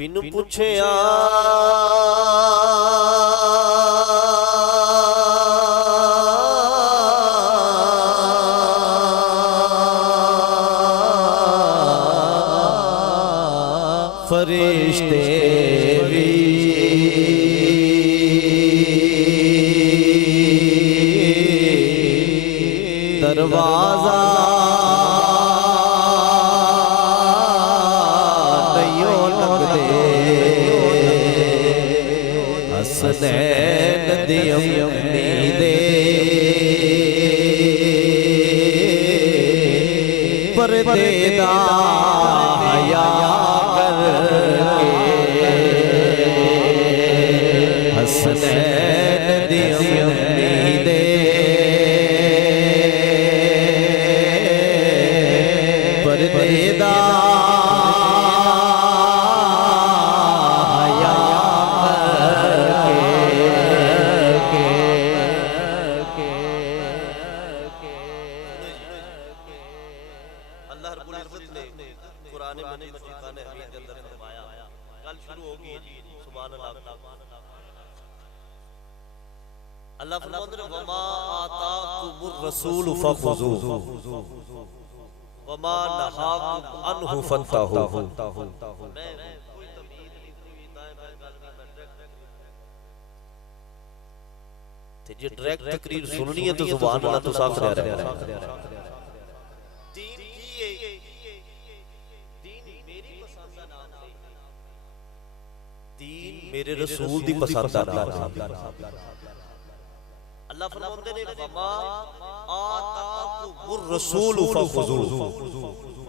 बिनु पुछया फरिश्ते भी दरवाजा नहीं लगदे हसनैन दी अम्मी दे पर्देदा हया हसनैन दी अम्मी दे पर्देदा हया अल्लाह रब्बुल इज्जत ने कुरान मजीद फुरकान हमीद के अंदर फरमाया, कल शुरू होगी सुभान अल्लाह। अल्लाह फरमाते हैं वमा आताकुमुर रसूल फखुज़ूहु वमा नहाकुम अन्हु फंतहू। मैं कोई तमीज़ नहीं कोई दाएं बाएं गल नहीं ते जे डायरेक्ट तकरीर सुननी है तो सुभान अल्लाह तो साफ रह रहा है। दीन की है, दीन मेरी पसंद का नाम नहीं, दीन मेरे रसूल दी पसंद का नाम है। अल्लाह फरमाते हैं वमा आताकुमुर रसूल फखुज़ूहु,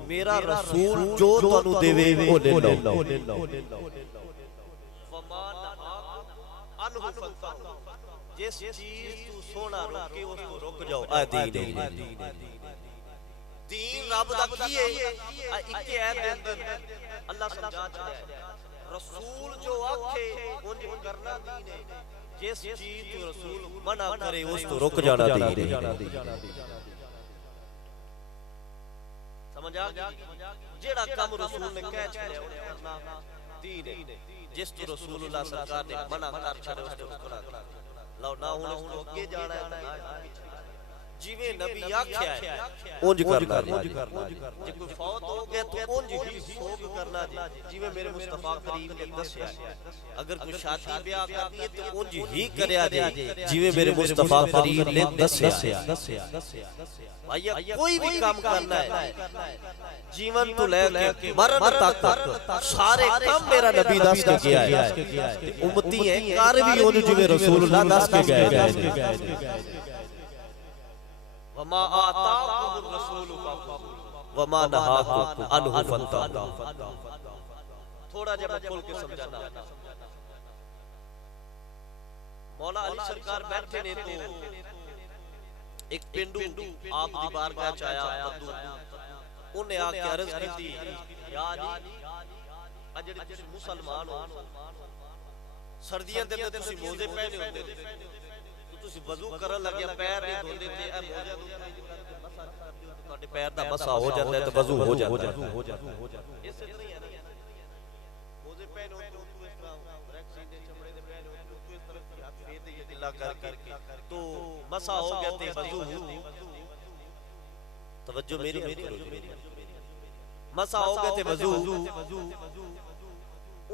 मेरा रसूल जो तुहानू देवे ओ ले लो। वमा नहाकुम अन्हु फंतहू, जिस चीज तू सोना रोके उस तो रुक जाओ। आ दीन है, दीन रब दा की है। आ इक्के ऐत दे अंदर अल्लाह समझा छड़या है रसूल जो आखे उंज करना दीन है, जिस चीज तो रसूल मना करे उस तो रुक जाना दीन है। समझ आ गया? जेड़ा काम रसूल ने कह छड़या उस करना दीन है, जिस तो रसूलुल्लाह सरकार ने मना कर छड़या उस तो रुकना। लो ना हुण उस तो अगे जाना है, जिवें नबी आख्या है उंज करना है। जे कोई फौत हो गया तो उंज ही सोग करना जी, जिवें मेरे मुस्तफा करीम ने दस्या है। अगर कोई शादी ब्याह करनी है तो उंज ही करया जे, जिवें मेरे मुस्तफा करीम ने दस्या है। भैया कोई भी काम करना है जीवन तो लेके मरण तक सारे काम मेरा नबी दस के गया है। उम्मती है कर भी उंज जिवें रसूलुल्लाह दस के गए। वमा आताकुमुर रसूल फखुज़ूहु वमा नहाकुम अन्हु फंतहू। थोड़ा जब खोल के समझाना, मौला अली सरकार बैठे ने तो एक पिंडू आप दी बारगाह च आया बद्दू, उन्हें आके अर्ज की या अली आ जेड़े तुसीं मुसलमान हो सर्दियां दे अंदर तुसीं मोजे पहने होंदे तुसीं वज़ू करन लगे पैर नहीं धोंदे ते ए मोजे ਤੁਹਾਡੇ पैर दा मसा हो जाता है तो वज़ू हो जाता है। इससे नहीं है मोजे पहने हो तो इस तरह डायरेक्ट सीधे चमड़े दे पहने हो तो इस तरह की हाथ फेर दे दिला करके तो मसा हो गया ते वज़ू। तवज्जो मेरी मसा हो गया ते वज़ू।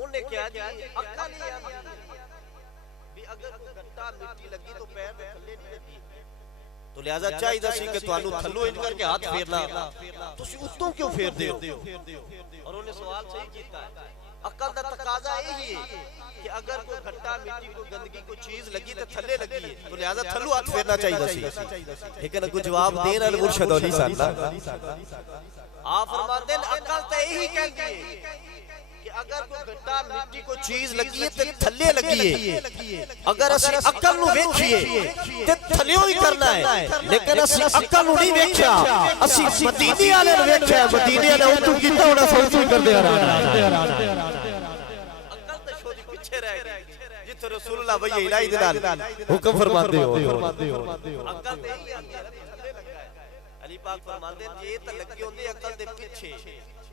उन्हें क्या जी अक्ल ही है भी अगर घंटा मिट्टी लगी तो पैर दे थल्ले नहीं लगी, तो लिहाजा चाहिए सी कि तुहानू थल्लो इंज करके हाथ फेरना, तुसीं उत्तों क्यों फेरदे हो? और उन्हें सवाल सही कीता है। अक्ल दा तकाजा यही है कि अगर कोई घंटा मिट्टी को गंदगी को चीज लगी तो थल्ले लगी है, तो लिहाजा थल्लो हाथ फेरना चाहिए सी। लेकिन कोई जवाब देन वाले मुर्शिद नहीं सन। आप फरमाते हैं अक्ल तो यही कहती है कि अगर कोई घंटा मिट्टी को चीज लगी है तो थल्ले लगी है। अगर असि अक्ल नु वेखिए ते थल्लेओ ही करना है, लेकिन असि अक्ल नु नहीं वेख्या, असि मदीने वाले नु वेख्या, मदीने वाले उतू कीता होना सोचू करदे आ रहा। अक्ल ते छोड़ी पीछे रह गई जिथे रसूलुल्लाह वही इलाही दे नाल हुक्म फरमाते हो। अक्ल ते ही थल्ले लगा है। अली पाक फरमाते हैं ये तो लगी होंदी अक्ल दे पीछे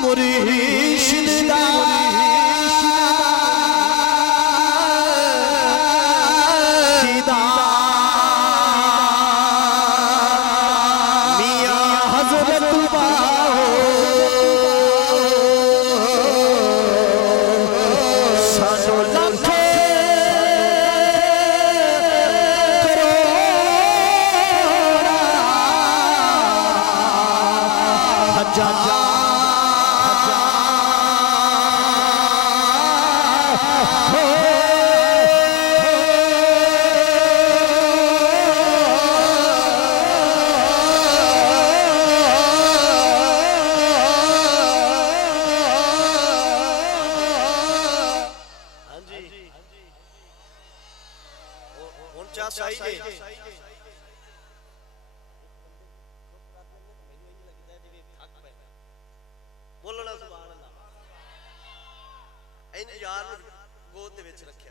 मुरीशिद दा मियां हज़रत बाहो सानो लखे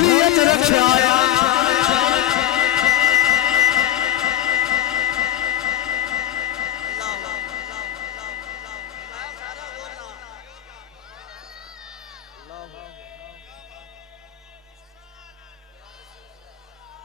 झोली च रखया